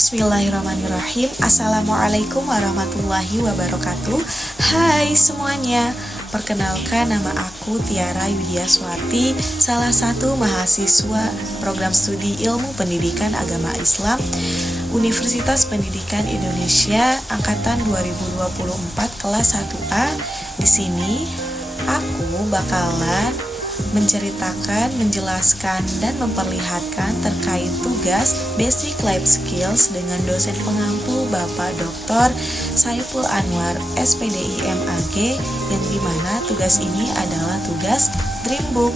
Bismillahirrahmanirrahim. Assalamualaikum warahmatullahi wabarakatuh. Hai semuanya, perkenalkan nama aku Tiara Yudiaswati, salah satu mahasiswa program studi Ilmu Pendidikan Agama Islam Universitas Pendidikan Indonesia angkatan 2024 kelas 1A. Di sini aku bakalan menceritakan, menjelaskan, dan memperlihatkan terkait tugas Basic Life Skills dengan dosen pengampu Bapak Dr. Saiful Anwar, SPDI MAG, yang dimana tugas ini adalah tugas Dreambook.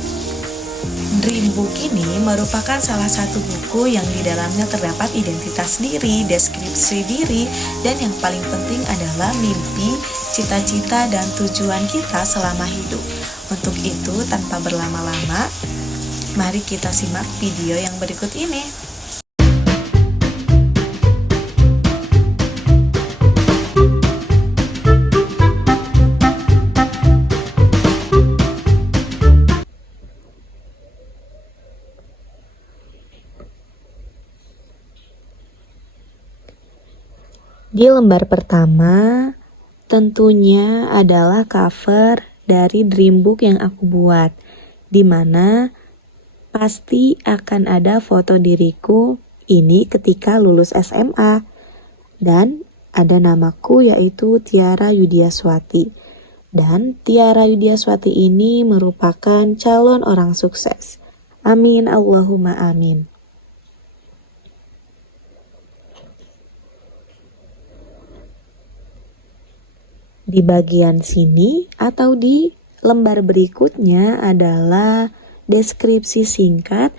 Dreambook ini merupakan salah satu buku yang di dalamnya terdapat identitas diri, deskripsi diri, dan yang paling penting adalah mimpi, cita-cita, dan tujuan kita selama hidup. Untuk itu, tanpa berlama-lama, mari kita simak video yang berikut ini. Di lembar pertama, tentunya adalah cover dari Dreambook yang aku buat, di mana pasti akan ada foto diriku ini ketika lulus SMA, dan ada namaku yaitu Tiara Yudiaswati. Dan Tiara Yudiaswati ini merupakan calon orang sukses. Amin, Allahumma amin. Di bagian sini atau di lembar berikutnya adalah deskripsi singkat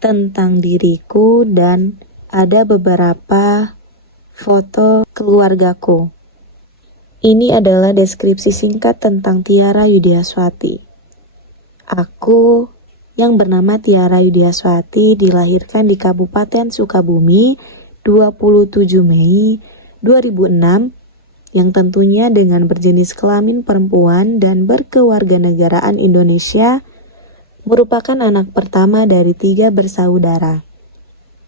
tentang diriku dan ada beberapa foto keluargaku. Ini adalah deskripsi singkat tentang Tiara Yudiaswati. Aku yang bernama Tiara Yudiaswati dilahirkan di Kabupaten Sukabumi 27 Mei 2006, yang tentunya dengan berjenis kelamin perempuan dan berkewarganegaraan Indonesia, merupakan anak pertama dari 3 bersaudara.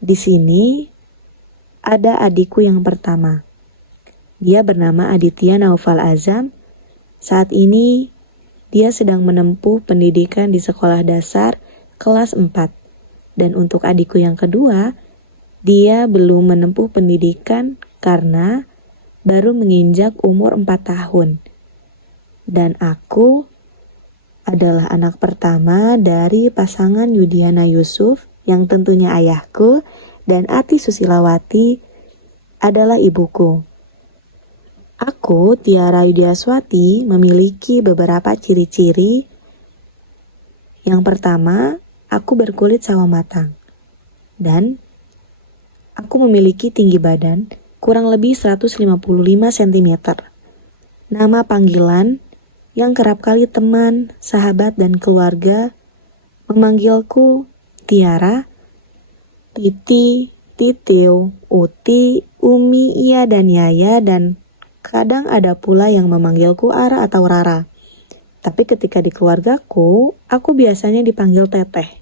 Di sini ada adikku yang pertama. Dia bernama Aditya Naufal Azam. Saat ini dia sedang menempuh pendidikan di sekolah dasar kelas 4. Dan untuk adikku yang kedua, dia belum menempuh pendidikan karena baru menginjak umur 4 tahun. Dan aku adalah anak pertama dari pasangan Yudiana Yusuf, yang tentunya ayahku, dan Ati Susilawati adalah ibuku. Aku, Tiara Yudiaswati, memiliki beberapa ciri-ciri. Yang pertama, aku berkulit sawo matang. Dan aku memiliki tinggi badan kurang lebih 155 cm. Nama panggilan yang kerap kali teman, sahabat, dan keluarga memanggilku Tiara, Titi, Titiu, Uti, Umi, Iya, dan Yaya, dan kadang ada pula yang memanggilku Ara atau Rara. Tapi ketika di keluargaku, aku biasanya dipanggil Teteh.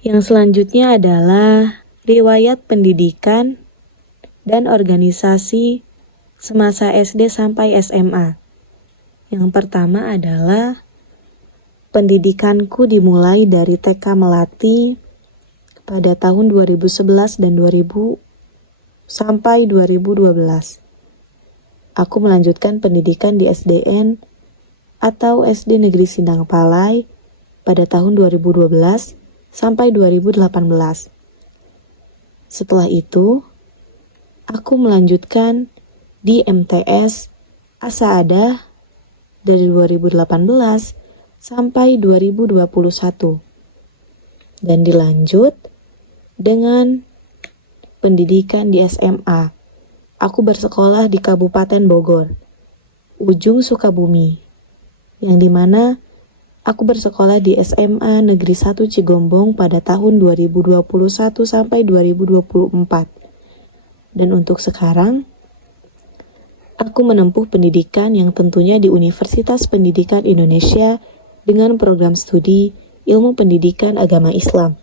Yang selanjutnya adalah riwayat pendidikan dan organisasi semasa SD sampai SMA. Yang pertama adalah pendidikanku dimulai dari TK Melati pada tahun 2011 dan 2000 sampai 2012. Aku melanjutkan pendidikan di SDN atau SD Negeri Sindang Palai pada tahun 2012 sampai 2018. Setelah itu, aku melanjutkan di MTS Asaadah dari 2018 sampai 2021. Dan dilanjut dengan pendidikan di SMA. Aku bersekolah di Kabupaten Bogor, ujung Sukabumi, yang dimana aku bersekolah di SMA Negeri 1 Cigombong pada tahun 2021 sampai 2024. Dan untuk sekarang, aku menempuh pendidikan yang tentunya di Universitas Pendidikan Indonesia dengan program studi Ilmu Pendidikan Agama Islam.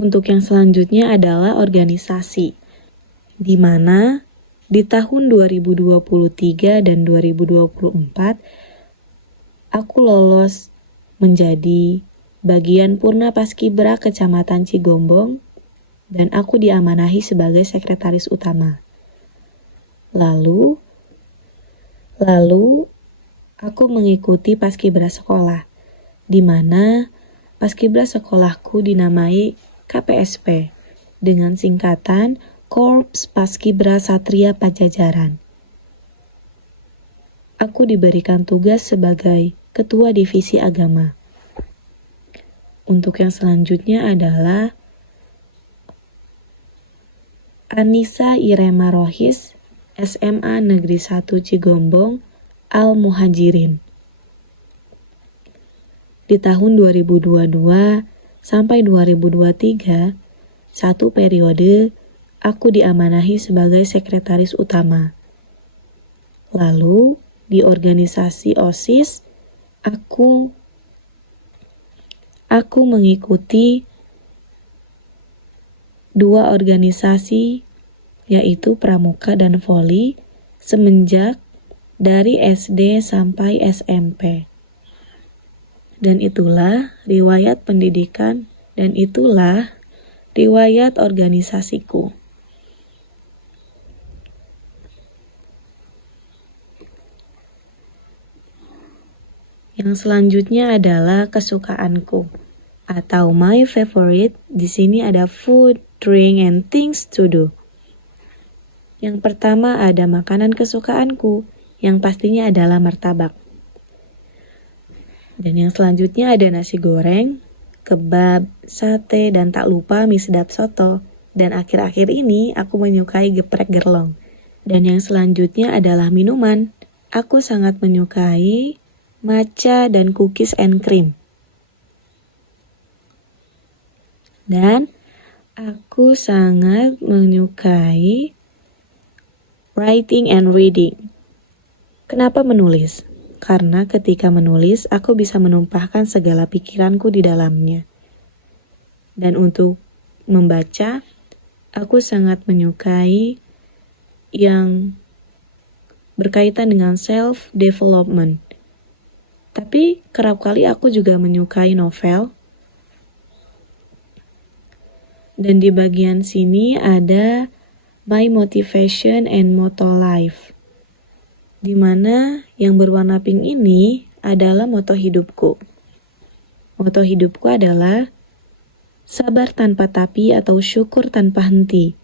Untuk yang selanjutnya adalah organisasi, di mana di tahun 2023 dan 2024 aku lolos menjadi bagian Purna Paskibra Kecamatan Cigombong dan aku diamanahi sebagai sekretaris utama. Lalu aku mengikuti Paskibra sekolah, di mana Paskibra sekolahku dinamai KPSP dengan singkatan Korps Paskibra Satria Pajajaran. Aku diberikan tugas sebagai Ketua Divisi Agama. Untuk yang selanjutnya adalah Anissa Irema Rohis, SMA Negeri 1 Cigombong, Al-Muhajirin. Di tahun 2022 sampai 2023, satu periode aku diamanahi sebagai sekretaris utama. Lalu di organisasi OSIS, aku mengikuti dua organisasi, yaitu Pramuka dan Voli, semenjak dari SD sampai SMP. Dan itulah riwayat pendidikan dan itulah riwayat organisasiku. Yang selanjutnya adalah kesukaanku atau my favorite. Di sini ada food, drink, and things to do. Yang pertama ada makanan kesukaanku, yang pastinya adalah martabak. Dan yang selanjutnya ada nasi goreng, kebab, sate, dan tak lupa mie sedap soto. Dan akhir-akhir ini aku menyukai geprek gerlong. Dan yang selanjutnya adalah minuman. Aku sangat menyukai matcha dan cookies and cream. Dan aku sangat menyukai writing and reading. Kenapa menulis? Karena ketika menulis, aku bisa menumpahkan segala pikiranku di dalamnya. Dan untuk membaca, aku sangat menyukai yang berkaitan dengan self-development. Tapi kerap kali aku juga menyukai novel. Dan di bagian sini ada My Motivation and Motto Life, di mana yang berwarna pink ini adalah moto hidupku. Moto hidupku adalah sabar tanpa tapi atau syukur tanpa henti.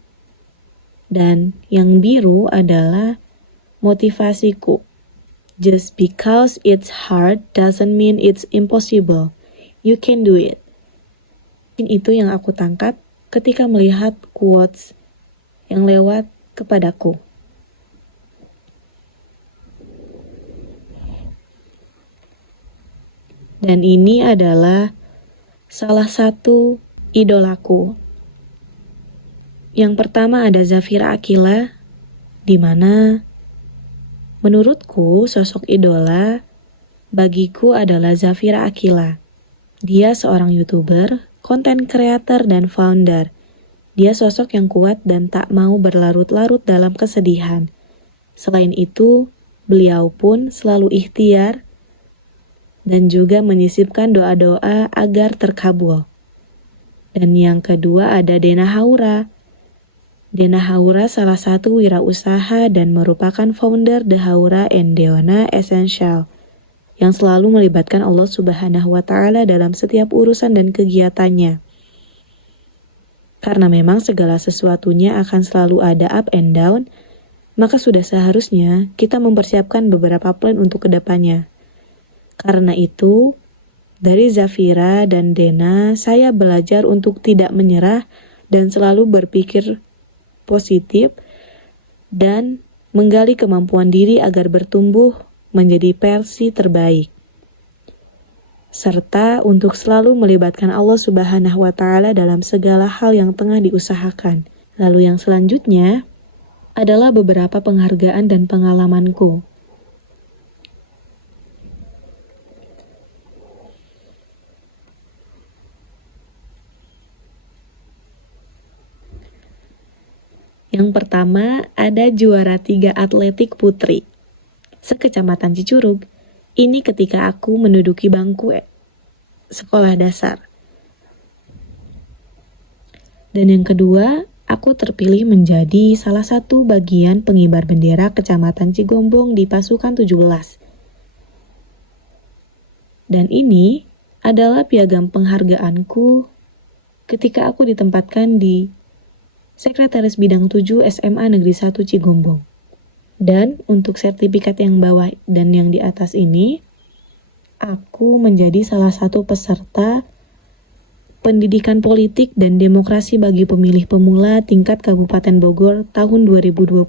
Dan yang biru adalah motivasiku. Just because it's hard doesn't mean it's impossible. You can do it. Itu yang aku tangkap ketika melihat quotes yang lewat kepadaku. Dan ini adalah salah satu idolaku. Yang pertama ada Zafira Aqeela, di mana menurutku sosok idola bagiku adalah Zafira Aqeela. Dia seorang YouTuber, content creator, dan founder. Dia sosok yang kuat dan tak mau berlarut-larut dalam kesedihan. Selain itu, beliau pun selalu ikhtiar dan juga menyisipkan doa-doa agar terkabul. Dan yang kedua ada Dena Haura. Dena Haura salah satu wirausaha dan merupakan founder The Haura and Deona Essential yang selalu melibatkan Allah Subhanahu wa Ta'ala dalam setiap urusan dan kegiatannya. Karena memang segala sesuatunya akan selalu ada up and down, maka sudah seharusnya kita mempersiapkan beberapa plan untuk kedepannya. Karena itu, dari Zafira dan Dena, saya belajar untuk tidak menyerah dan selalu berpikir positif dan menggali kemampuan diri agar bertumbuh menjadi versi terbaik. Serta untuk selalu melibatkan Allah Subhanahu wa Ta'ala dalam segala hal yang tengah diusahakan. Lalu yang selanjutnya adalah beberapa penghargaan dan pengalamanku. Yang pertama, ada juara 3 atletik putri sekecamatan Cicurug. Ini ketika aku menduduki bangku sekolah dasar. Dan yang kedua, aku terpilih menjadi salah satu bagian pengibar bendera Kecamatan Cigombong di pasukan 17. Dan ini adalah piagam penghargaanku ketika aku ditempatkan di Sekretaris Bidang 7 SMA Negeri 1 Cigombong. Dan untuk sertifikat yang bawah dan yang di atas ini, aku menjadi salah satu peserta Pendidikan Politik dan Demokrasi bagi Pemilih Pemula tingkat Kabupaten Bogor tahun 2022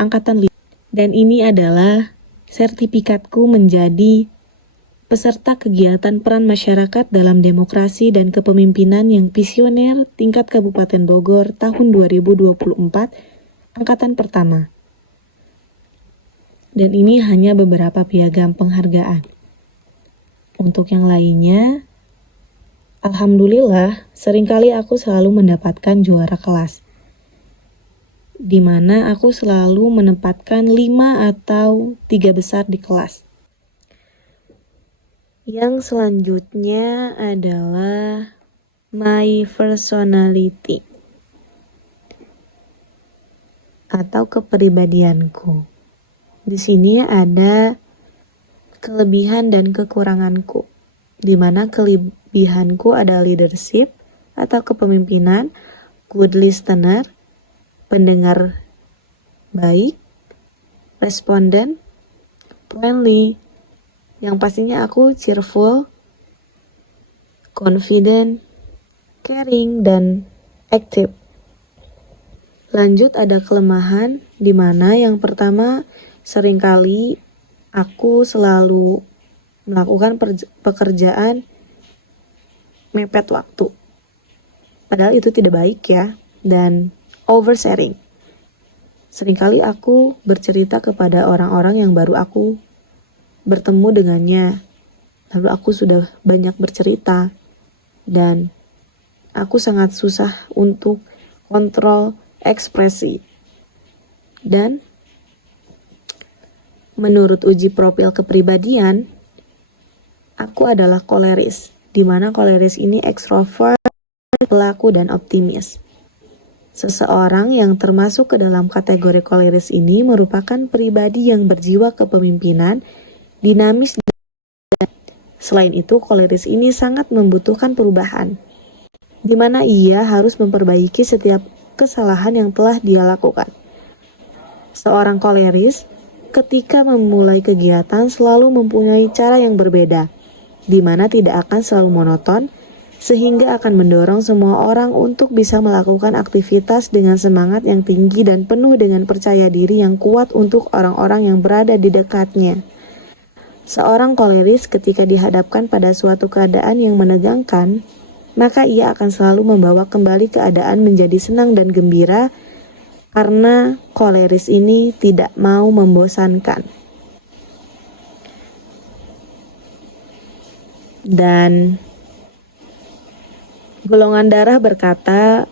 Angkatan 5. Dan ini adalah sertifikatku menjadi peserta kegiatan peran masyarakat dalam demokrasi dan kepemimpinan yang visioner tingkat Kabupaten Bogor tahun 2024 Angkatan pertama. Dan ini hanya beberapa piagam penghargaan. Untuk yang lainnya, alhamdulillah, seringkali aku selalu mendapatkan juara kelas, di mana aku selalu menempatkan 5 atau 3 besar di kelas. Yang selanjutnya adalah my personality atau kepribadianku. Di sini ada kelebihan dan kekuranganku, di mana kelebihanku ada leadership atau kepemimpinan, good listener, pendengar baik, responden, friendly, yang pastinya aku cheerful, confident, caring, dan active. Lanjut ada kelemahan, di mana yang pertama seringkali aku selalu melakukan pekerjaan mepet waktu. Padahal itu tidak baik ya. Dan oversharing. Seringkali aku bercerita kepada orang-orang yang baru aku bertemu dengannya. Lalu aku sudah banyak bercerita. Dan aku sangat susah untuk kontrol ekspresi. Dan menurut uji profil kepribadian, aku adalah koleris, di mana koleris ini ekstrovert, pelaku, dan optimis. Seseorang yang termasuk ke dalam kategori koleris ini merupakan pribadi yang berjiwa kepemimpinan, dinamis, dan selain itu koleris ini sangat membutuhkan perubahan, di mana ia harus memperbaiki setiap kesalahan yang telah dia lakukan. Seorang koleris ketika memulai kegiatan selalu mempunyai cara yang berbeda, di mana tidak akan selalu monoton, sehingga akan mendorong semua orang untuk bisa melakukan aktivitas dengan semangat yang tinggi dan penuh dengan percaya diri yang kuat untuk orang-orang yang berada di dekatnya. Seorang koleris ketika dihadapkan pada suatu keadaan yang menegangkan, maka ia akan selalu membawa kembali keadaan menjadi senang dan gembira, karena koleris ini tidak mau membosankan. Dan golongan darah berkata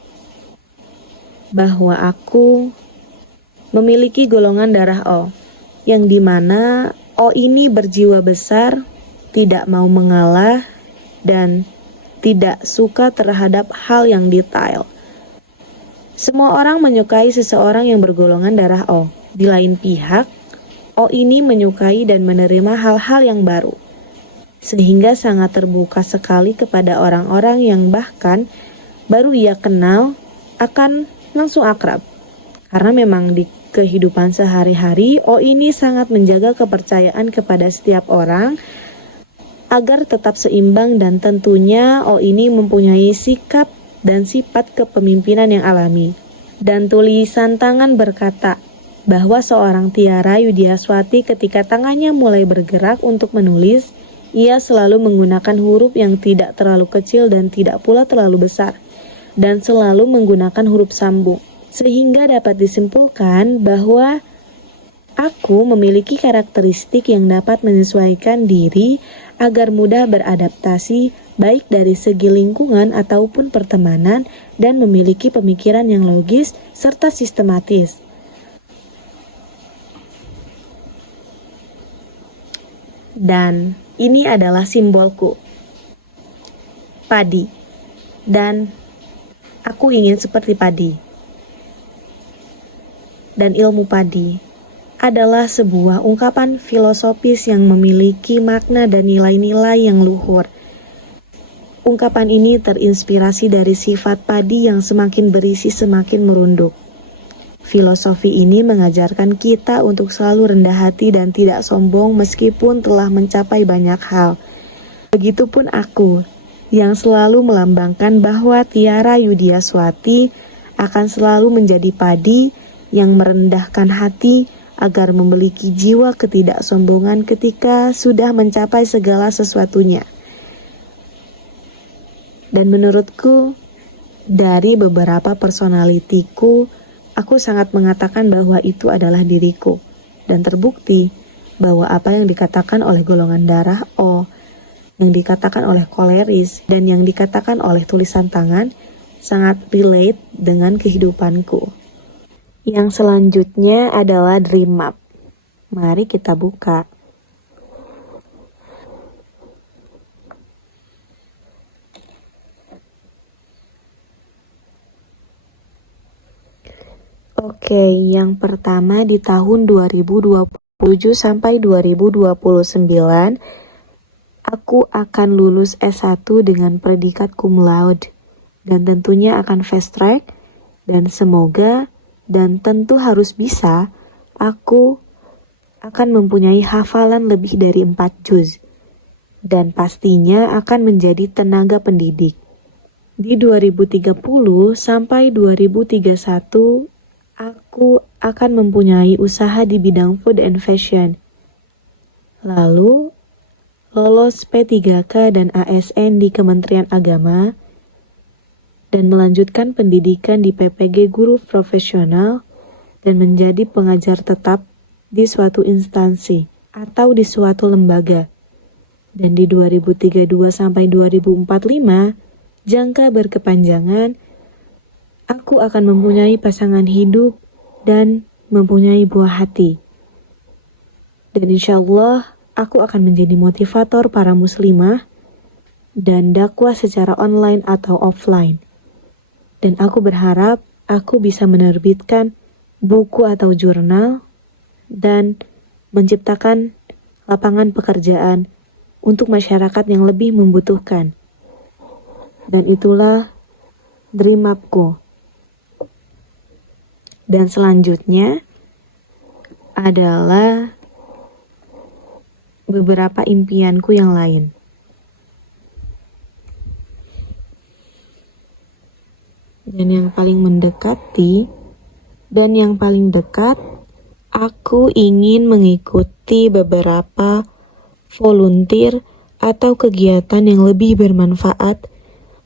bahwa aku memiliki golongan darah O, yang dimana O ini berjiwa besar, tidak mau mengalah, dan tidak suka terhadap hal yang detail. Semua orang menyukai seseorang yang bergolongan darah O. Di lain pihak, O ini menyukai dan menerima hal-hal yang baru, sehingga sangat terbuka sekali kepada orang-orang yang bahkan baru ia kenal akan langsung akrab. Karena memang di kehidupan sehari-hari, O ini sangat menjaga kepercayaan kepada setiap orang agar tetap seimbang, dan tentunya O ini mempunyai sikap dan sifat kepemimpinan yang alami. Dan tulisan tangan berkata bahwa seorang Tiara Yudiaswati ketika tangannya mulai bergerak untuk menulis, ia selalu menggunakan huruf yang tidak terlalu kecil dan tidak pula terlalu besar, dan selalu menggunakan huruf sambung, sehingga dapat disimpulkan bahwa aku memiliki karakteristik yang dapat menyesuaikan diri agar mudah beradaptasi baik dari segi lingkungan ataupun pertemanan, dan memiliki pemikiran yang logis serta sistematis. Dan ini adalah simbolku, padi. Dan aku ingin seperti padi. Dan ilmu padi adalah sebuah ungkapan filosofis yang memiliki makna dan nilai-nilai yang luhur. Ungkapan ini terinspirasi dari sifat padi yang semakin berisi semakin merunduk. Filosofi ini mengajarkan kita untuk selalu rendah hati dan tidak sombong meskipun telah mencapai banyak hal. Begitupun aku, yang selalu melambangkan bahwa Tiara Yudiaswati akan selalu menjadi padi yang merendahkan hati agar memiliki jiwa ketidaksombongan ketika sudah mencapai segala sesuatunya. Dan menurutku, dari beberapa personalitiku, aku sangat mengatakan bahwa itu adalah diriku. Dan terbukti bahwa apa yang dikatakan oleh golongan darah O, yang dikatakan oleh koleris, dan yang dikatakan oleh tulisan tangan sangat relate dengan kehidupanku. Yang selanjutnya adalah dream map. Mari kita buka. Oke, yang pertama di tahun 2027 sampai 2029, aku akan lulus S1 dengan predikat cum laude, dan tentunya akan fast track, dan semoga, dan tentu harus bisa, aku akan mempunyai hafalan lebih dari 4 juz, dan pastinya akan menjadi tenaga pendidik. Di 2030 sampai 2031, aku akan mempunyai usaha di bidang food and fashion. Lalu, lolos P3K dan ASN di Kementerian Agama, dan melanjutkan pendidikan di PPG Guru Profesional, dan menjadi pengajar tetap di suatu instansi atau di suatu lembaga. Dan di 2032 sampai 2045, jangka berkepanjangan, aku akan mempunyai pasangan hidup dan mempunyai buah hati. Dan insya Allah, aku akan menjadi motivator para muslimah dan dakwah secara online atau offline. Dan aku berharap aku bisa menerbitkan buku atau jurnal dan menciptakan lapangan pekerjaan untuk masyarakat yang lebih membutuhkan. Dan itulah dream mapku. Dan selanjutnya adalah beberapa impianku yang lain. Dan yang paling mendekati dan yang paling dekat, aku ingin mengikuti beberapa volunteer atau kegiatan yang lebih bermanfaat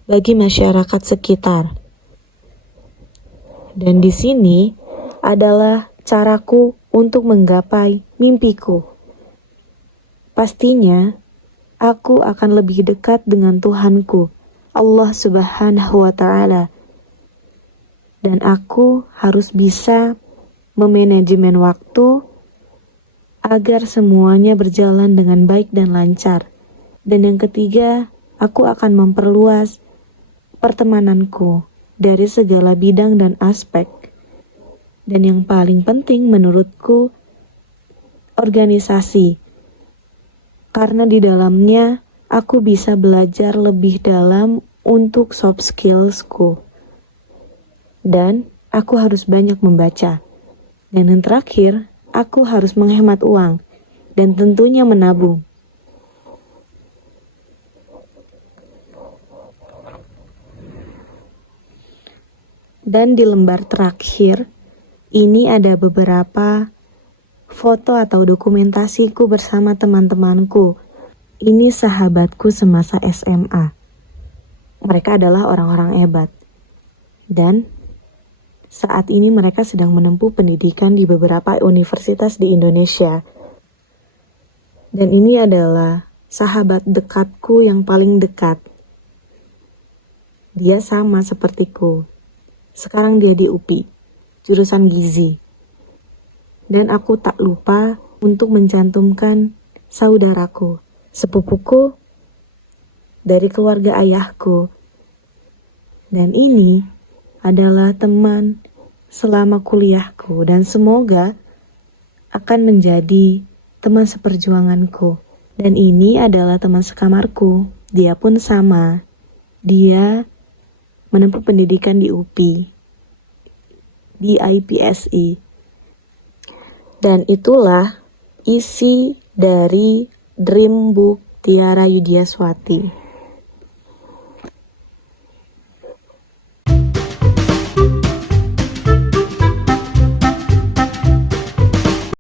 bagi masyarakat sekitar. Dan di sini adalah caraku untuk menggapai mimpiku. Pastinya, aku akan lebih dekat dengan Tuhanku, Allah Subhanahu wa Ta'ala. Dan aku harus bisa memanajemen waktu agar semuanya berjalan dengan baik dan lancar. Dan yang ketiga, aku akan memperluas pertemananku dari segala bidang dan aspek. Dan yang paling penting menurutku, organisasi. Karena di dalamnya aku bisa belajar lebih dalam untuk soft skillsku. Dan aku harus banyak membaca. Dan yang terakhir, aku harus menghemat uang dan tentunya menabung. Dan di lembar terakhir, ini ada beberapa foto atau dokumentasiku bersama teman-temanku. Ini sahabatku semasa SMA. Mereka adalah orang-orang hebat. Dan saat ini mereka sedang menempuh pendidikan di beberapa universitas di Indonesia. Dan ini adalah sahabat dekatku yang paling dekat. Dia sama sepertiku. Sekarang dia di UPI, jurusan gizi. Dan aku tak lupa untuk mencantumkan saudaraku, sepupuku dari keluarga ayahku. Dan ini adalah teman selama kuliahku dan semoga akan menjadi teman seperjuanganku. Dan ini adalah teman sekamarku. Dia pun sama. Dia menempuh pendidikan di UPI, di IPSI. Dan itulah isi dari Dream Book Tiara Yudiaswati.